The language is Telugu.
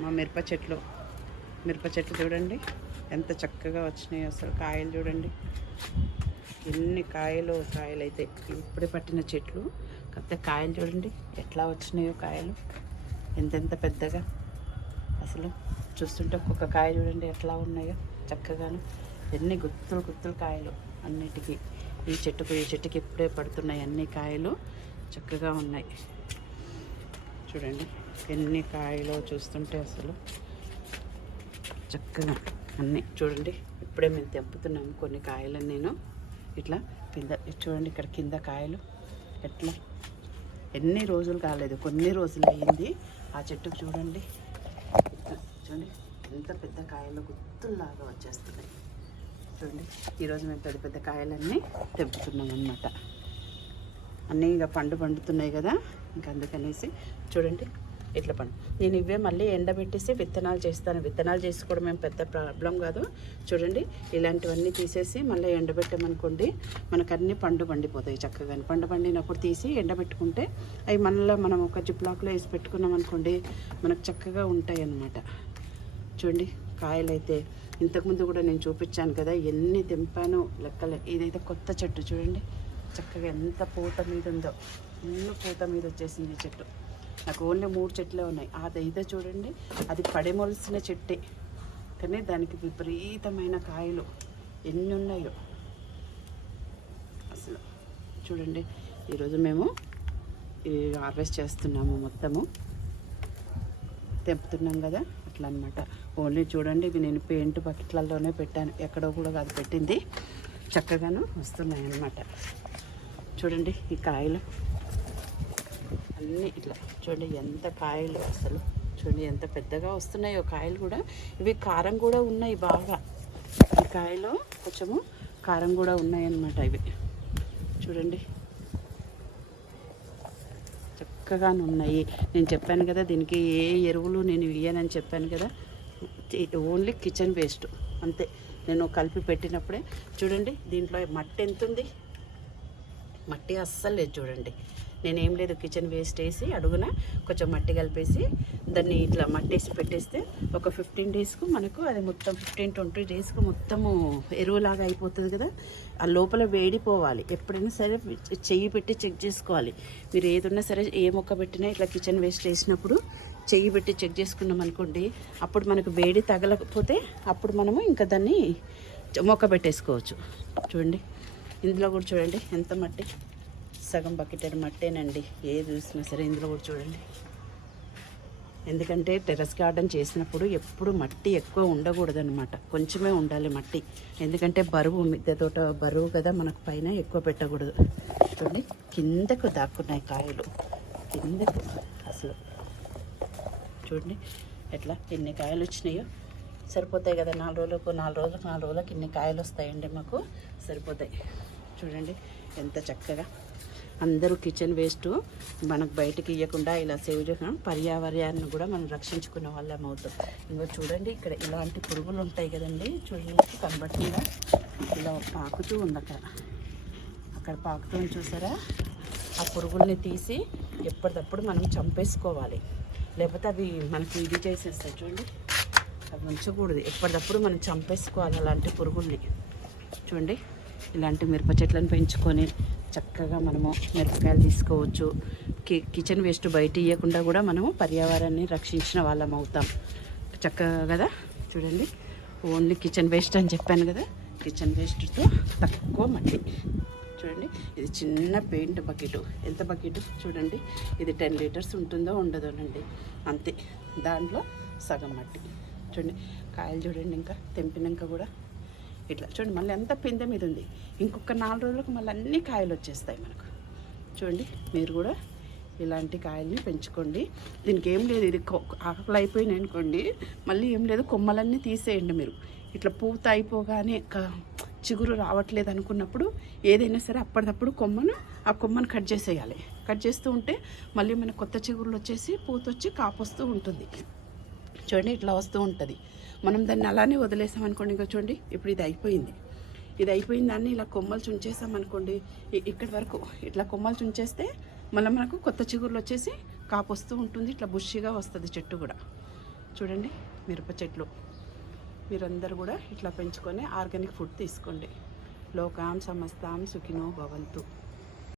మా మిరప చెట్లు చూడండి ఎంత చక్కగా వచ్చినాయి. అసలు కాయలు చూడండి ఎన్ని కాయలు అయితే ఇప్పుడే పట్టిన చెట్లు. కాకపోతే కాయలు చూడండి ఎట్లా వచ్చినాయో కాయలు ఎంతెంత పెద్దగా. అసలు చూస్తుంటే ఒక్కొక్క కాయ చూడండి ఎట్లా ఉన్నాయో చక్కగాను. ఎన్ని గుత్తులు కాయలు అన్నిటికీ. ఈ చెట్టుకి ఇప్పుడే పడుతున్నాయి అన్ని కాయలు చక్కగా ఉన్నాయి. చూడండి ఎన్ని కాయలు చూస్తుంటే అసలు చక్కగా అన్నీ చూడండి. ఇప్పుడే మేము తెంపుతున్నాము కొన్ని కాయలను. నేను ఇట్లా కింద చూడండి ఇక్కడ కింద కాయలు ఎట్లా ఎన్ని రోజులు కాలేదు, కొన్ని రోజులు అయ్యింది. ఆ చెట్టుకు చూడండి ఎంత పెద్ద కాయలు గుత్తుల్లాగా వచ్చేస్తున్నాయి. చూడండి ఈరోజు మేము పెద్ద కాయలన్నీ తెంపుతున్నాం అన్నమాట. అన్నీ ఇక పండుతున్నాయి కదా, ఇంకా అందుకనేసి చూడండి ఇట్లా నేను ఇవే మళ్ళీ ఎండబెట్టేసి విత్తనాలు చేస్తాను. విత్తనాలు చేసుకోవడం ఏం పెద్ద ప్రాబ్లం కాదు. చూడండి ఇలాంటివన్నీ తీసేసి మళ్ళీ ఎండబెట్టామనుకోండి మనకు అన్నీ పండిపోతాయి చక్కగా. పండినప్పుడు తీసి ఎండబెట్టుకుంటే అవి మళ్ళీ మనం ఒక జిప్లాక్లో వేసి పెట్టుకున్నాం అనుకోండి మనకు చక్కగా ఉంటాయి అన్నమాట. చూడండి కాయలు అయితే ఇంతకుముందు కూడా నేను చూపించాను కదా ఎన్ని తెంపాను లెక్కలే. ఇదైతే కొత్త చెట్టు చూడండి చక్కగా ఎంత పూత మీద ఉందో. ఫుల్ పూత మీద వచ్చేసింది ఈ చెట్టు. నాకు ఓన్లీ 3 చెట్లే ఉన్నాయి. అదైతే చూడండి అది పడేమొలిసిన చెట్టే కానీ దానికి విపరీతమైన కాయలు ఎన్ని ఉన్నాయో అసలు. చూడండి ఈరోజు మేము హార్వెస్ట్ చేస్తున్నాము, మొత్తము తెంపుతున్నాం కదా అట్లా అనమాట. ఓన్లీ చూడండి ఇవి నేను పెయింట్ బకెట్లలోనే పెట్టాను, ఎక్కడో కూడా కాదు పెట్టింది. చక్కగాను వస్తున్నాయి అన్నమాట. చూడండి ఈ కాయలు అన్నీ ఇట్లా చూడండి ఎంత కాయలు అసలు. చూడండి ఎంత పెద్దగా వస్తున్నాయో కాయలు కూడా. ఇవి కారం కూడా ఉన్నాయి బాగా. ఈ కాయలు కొంచెము కారం కూడా ఉన్నాయి అన్నమాట. ఇవి చూడండి చక్కగా ఉన్నాయి. నేను చెప్పాను కదా దీనికి ఏ ఎరువులు నేను ఇయ్యనని చెప్పాను కదా. ఓన్లీ కిచెన్ వేస్ట్ అంతే నేను కలిపి పెట్టినప్పుడే. చూడండి దీంట్లో మట్టి ఎంత ఉంది, మట్టి అస్సలు లేదు. చూడండి నేనేం లేదు కిచెన్ వేస్ట్ వేసి అడుగున కొంచెం మట్టి కలిపేసి దాన్ని ఇట్లా మట్టి వేసి పెట్టేస్తే ఒక 15 డేస్కు మనకు అది మొత్తం 15-20 డేస్కు మొత్తము ఎరువులాగా అయిపోతుంది కదా. ఆ లోపల వేడిపోవాలి. ఎప్పుడైనా సరే చెయ్యి పెట్టి చెక్ చేసుకోవాలి. మీరు ఏదున్నా సరే ఏ మొక్క పెట్టినా ఇట్లా కిచెన్ వేస్ట్ వేసినప్పుడు చెయ్యి పెట్టి చెక్ చేసుకున్నాం అనుకోండి, అప్పుడు మనకు వేడి తగలకపోతే అప్పుడు మనము ఇంకా దాన్ని మొక్క పెట్టేసుకోవచ్చు. చూడండి ఇందులో కూడా చూడండి ఎంత మట్టి, సగం బకెట్ మట్టేనండి. ఏది చూసినా సరే ఇందులో కూడా చూడండి. ఎందుకంటే టెర్రస్ గార్డెన్ చేసినప్పుడు ఎప్పుడు మట్టి ఎక్కువ ఉండకూడదనమాట, కొంచెమే ఉండాలి మట్టి. ఎందుకంటే బరువు మిద్దె తోట బరువు కదా, మనకు పైన ఎక్కువ పెట్టకూడదు. చూడండి కిందకు దాక్కున్నాయి కాయలు, కిందకు అసలు. చూడండి ఎట్లా ఎన్ని కాయలు వచ్చినాయో. సరిపోతాయి కదా 4 రోజులకు ఇన్ని కాయలు వస్తాయండి మాకు, సరిపోతాయి. చూడండి ఎంత చక్కగా. అందరూ కిచెన్ వేస్ట్ మనకు బయటకి ఇవ్వకుండా ఇలా సేవ్ చేయడం, పర్యావరణాన్ని కూడా మనం రక్షించుకునే వాళ్ళం అవుతాం. ఇంకో చూడండి ఇక్కడ ఇలాంటి పురుగులు ఉంటాయి కదండి. చూడండి కనబడుతుందా, ఇలా పాకుతూ ఉంది అక్కడ పాకుతూ చూసారా. ఆ పురుగుల్ని తీసి ఎప్పటికప్పుడు మనం చంపేసుకోవాలి, లేకపోతే అవి మనకి ఇది చేసేస్తాయి. చూడండి అవి ఉంచకూడదు, ఎప్పటికప్పుడు మనం చంపేసుకోవాలి అలాంటి పురుగుల్ని. చూడండి ఇలాంటి మిరప చెట్లను పెంచుకొని చక్కగా మనము మిరపకాయలు తీసుకోవచ్చు. కిచెన్ వేస్ట్ బయట ఇవ్వకుండా కూడా మనము పర్యావరణాన్ని రక్షించిన వాళ్ళం అవుతాం చక్కగా కదా. చూడండి ఓన్లీ కిచెన్ వేస్ట్ అని చెప్పాను కదా, కిచెన్ వేస్ట్తో తక్కువ మట్టి. చూడండి ఇది చిన్న పెయింట్ బకెట్. ఎంత బకెట్ చూడండి, ఇది 10 లీటర్స్ ఉంటుందో ఉండదోనండి అంతే. దాంట్లో సగం మట్టి. చూడండి కాయలు చూడండి, ఇంకా తెంపినాక కూడా ఇట్లా చూడండి మళ్ళీ ఎంత పిందె మీద ఉంది. ఇంకొక 4 రోజులకు మళ్ళీ అన్ని కాయలు వచ్చేస్తాయి మనకు. చూడండి మీరు కూడా ఇలాంటి కాయల్ని పెంచుకోండి. దీనికి ఏం లేదు, ఇది ఆకులు అయిపోయినాయి అనుకోండి మళ్ళీ ఏం లేదు, కొమ్మలన్నీ తీసేయండి మీరు. ఇట్లా పూత అయిపోగానే చిగురు రావట్లేదు అనుకున్నప్పుడు ఏదైనా సరే అప్పటిదప్పుడు ఆ కొమ్మను కట్ చేసేయాలి. కట్ చేస్తూ ఉంటే మళ్ళీ మనకు కొత్త చిగురులు వచ్చేసి పూత వచ్చి కాపొస్తూ ఉంటుంది. చూడండి ఇట్లా వస్తూ ఉంటుంది. మనం దాన్ని అలానే వదిలేసామనుకోండి, ఇంకా చూడండి ఇప్పుడు ఇది అయిపోయిన దాన్ని ఇలా కొమ్మలు చుంచేసామనుకోండి, ఇక్కడి వరకు ఇట్లా కొమ్మలు చుంచేస్తే మళ్ళీ మనకు కొత్త చిగురులు వచ్చేసి కాపొస్తూ ఉంటుంది. ఇట్లా బుషిగా వస్తుంది చెట్టు కూడా. చూడండి మిరప చెట్లు. మీరందరూ కూడా ఇట్లా పెంచుకొని ఆర్గానిక్ ఫుడ్ తీసుకోండి. లోకాం సమస్తాం సుఖినో భవంతు.